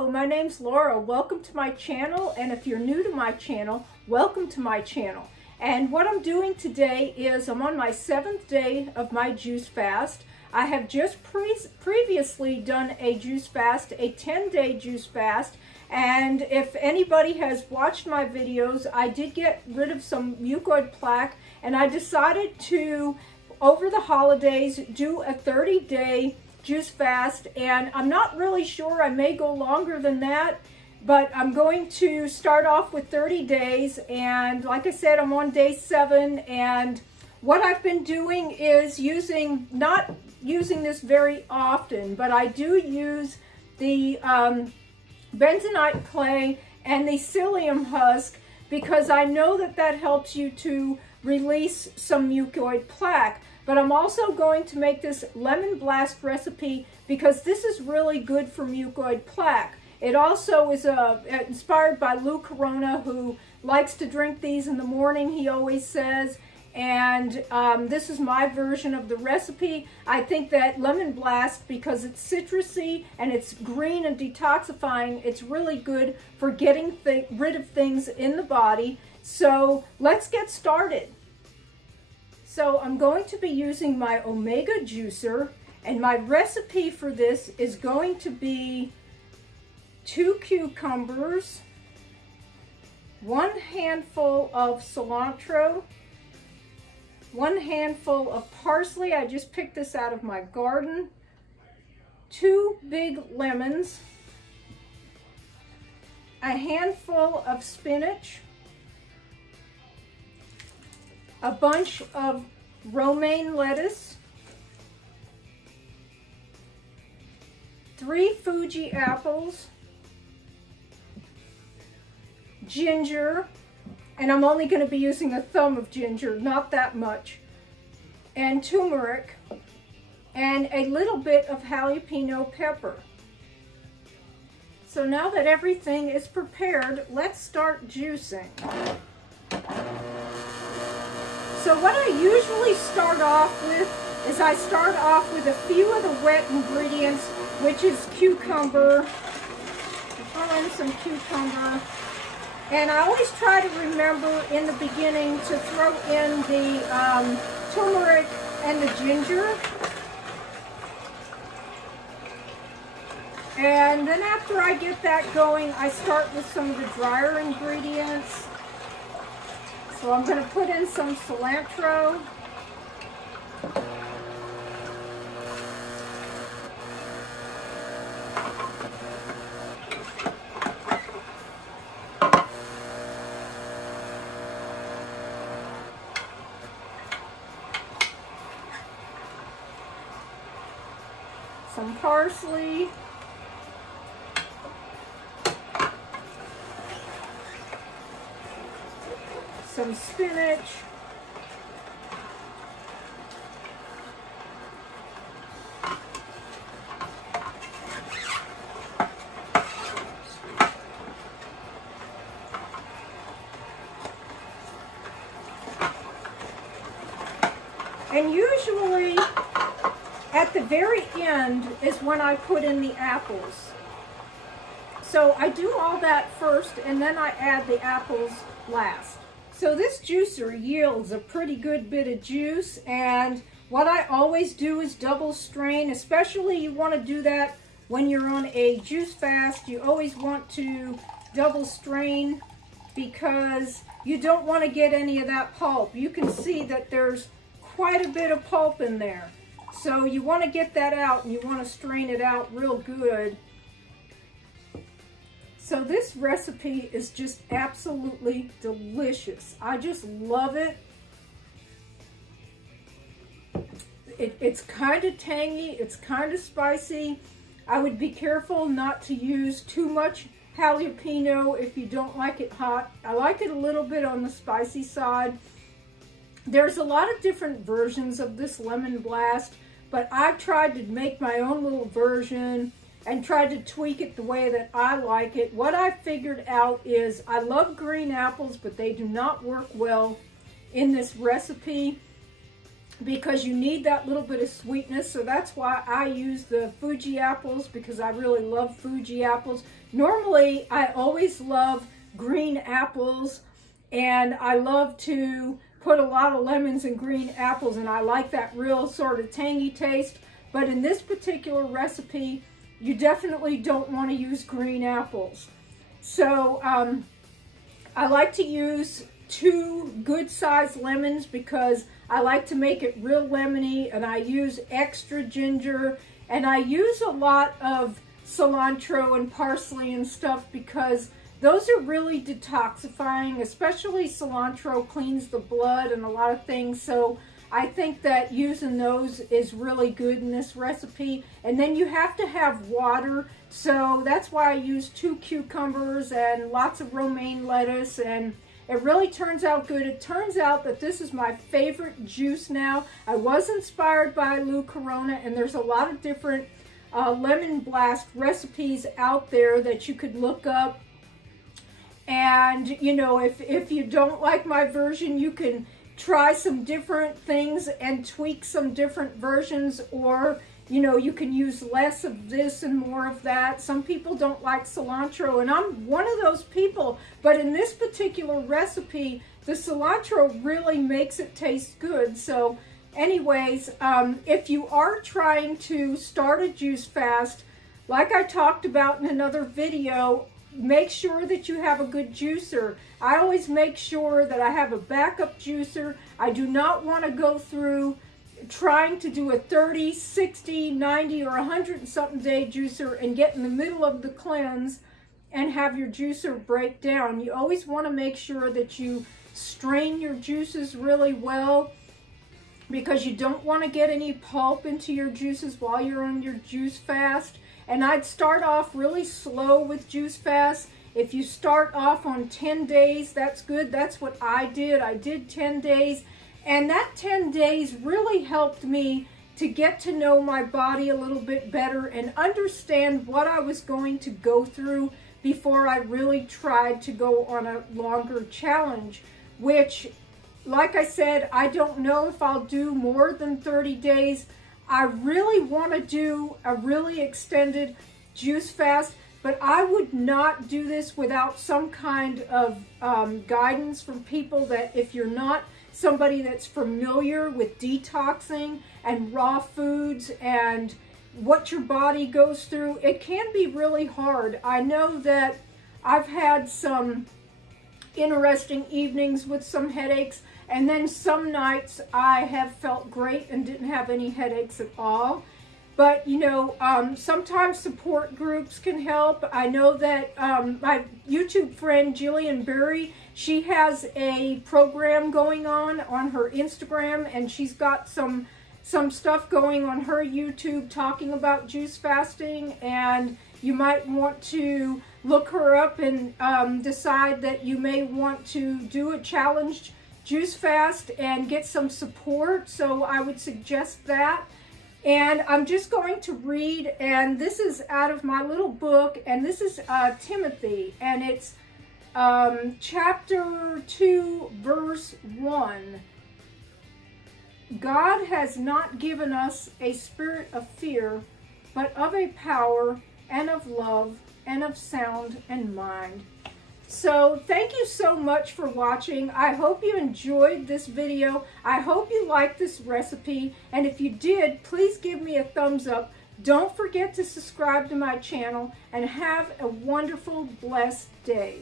Hello, my name's Laura. Welcome to my channel, and if you're new to my channel, welcome to my channel. And what I'm doing today is I'm on my 7th day of my juice fast. I have just previously done a juice fast, a 10-day juice fast, and if anybody has watched my videos, I did get rid of some mucoid plaque, and I decided to, over the holidays, do a 30-day juice fast, and I'm not really sure, I may go longer than that, but I'm going to start off with 30 days, and like I said, I'm on day 7, and what I've been doing is not using this very often, but I do use the bentonite clay and the psyllium husk because I know that that helps you to release some mucoid plaque. But I'm also going to make this lemon blast recipe because this is really good for mucoid plaque. It also is inspired by Lou Corona, who likes to drink these in the morning, he always says. And this is my version of the recipe. I think that lemon blast, because it's citrusy and it's green and detoxifying, it's really good for getting rid of things in the body. So let's get started. So I'm going to be using my Omega juicer, and my recipe for this is going to be 2 cucumbers, 1 handful of cilantro, 1 handful of parsley, I just picked this out of my garden, 2 big lemons, a handful of spinach, a bunch of romaine lettuce, 3 fugi apples, ginger, and I'm only going to be using a thumb of ginger, not that much, and turmeric, and a little bit of jalapeno pepper. So now that everything is prepared, let's start juicing. So what I usually start off with is I start off with a few of the wet ingredients, which is cucumber. Throw in some cucumber. And I always try to remember in the beginning to throw in the turmeric and the ginger. And then after I get that going, I start with some of the drier ingredients. So I'm going to put in some cilantro. Some parsley. Some spinach, and usually at the very end is when I put in the apples. So I do all that first and then I add the apples last. So this juicer yields a pretty good bit of juice, and what I always do is double strain, especially you want to do that when you're on a juice fast. You always want to double strain because you don't want to get any of that pulp. You can see that there's quite a bit of pulp in there. So you want to get that out and you want to strain it out real good. So this recipe is just absolutely delicious. I just love it. It's kind of tangy, it's kind of spicy. I would be careful not to use too much jalapeno if you don't like it hot. I like it a little bit on the spicy side. There's a lot of different versions of this lemon blast, but I've tried to make my own little version and tried to tweak it the way that I like it. What I figured out is I love green apples, but they do not work well in this recipe. because you need that little bit of sweetness. So that's why I use the Fugi apples, because I really love Fugi apples. Normally, I always love green apples, and I love to put a lot of lemons in green apples, and I like that real sort of tangy taste. But in this particular recipe, you definitely don't want to use green apples. So I like to use 2 good-sized lemons because I like to make it real lemony, and I use extra ginger, and I use a lot of cilantro and parsley and stuff because those are really detoxifying. Especially cilantro cleans the blood and a lot of things, so I think that using those is really good in this recipe. And then you have to have water, so that's why I use 2 cucumbers and lots of romaine lettuce, and it really turns out good. It turns out that this is my favorite juice now. I was inspired by Lou Corona, and there's a lot of different lemon blast recipes out there that you could look up. And, you know, if you don't like my version, you can try some different things and tweak some different versions, or, you know, you can use less of this and more of that. Some people don't like cilantro, and I'm one of those people, but in this particular recipe, the cilantro really makes it taste good. So anyways, if you are trying to start a juice fast, like I talked about in another video, make sure that you have a good juicer. I always make sure that I have a backup juicer. I do not want to go through trying to do a 30, 60, 90, or 100 and something day juicer and get in the middle of the cleanse and have your juicer break down. You always want to make sure that you strain your juices really well, because you don't want to get any pulp into your juices while you're on your juice fast. And I'd start off really slow with juice fast. If you start off on 10 days, that's good. That's what I did. I did 10 days. And that 10 days really helped me to get to know my body a little bit better and understand what I was going to go through before I really tried to go on a longer challenge, which, like I said, I don't know if I'll do more than 30 days. I really want to do a really extended juice fast, but I would not do this without some kind of guidance from people that, if you're not somebody that's familiar with detoxing and raw foods and what your body goes through, it can be really hard. I know that I've had some interesting evenings with some headaches, and then some nights I have felt great and didn't have any headaches at all. But, you know, sometimes support groups can help. I know that my YouTube friend Jillian Berry, she has a program going on her Instagram, and she's got some stuff going on her YouTube talking about juice fasting, and you might want to look her up and decide that you may want to do a challenged juice fast and get some support. So I would suggest that. And I'm just going to read, and this is out of my little book, and this is Timothy, and it's chapter 2, verse 1. God has not given us a spirit of fear, but of a power and of love and of sound and mind. So thank you so much for watching. I hope you enjoyed this video. I hope you liked this recipe. And if you did, please give me a thumbs up. Don't forget to subscribe to my channel, and have a wonderful, blessed day.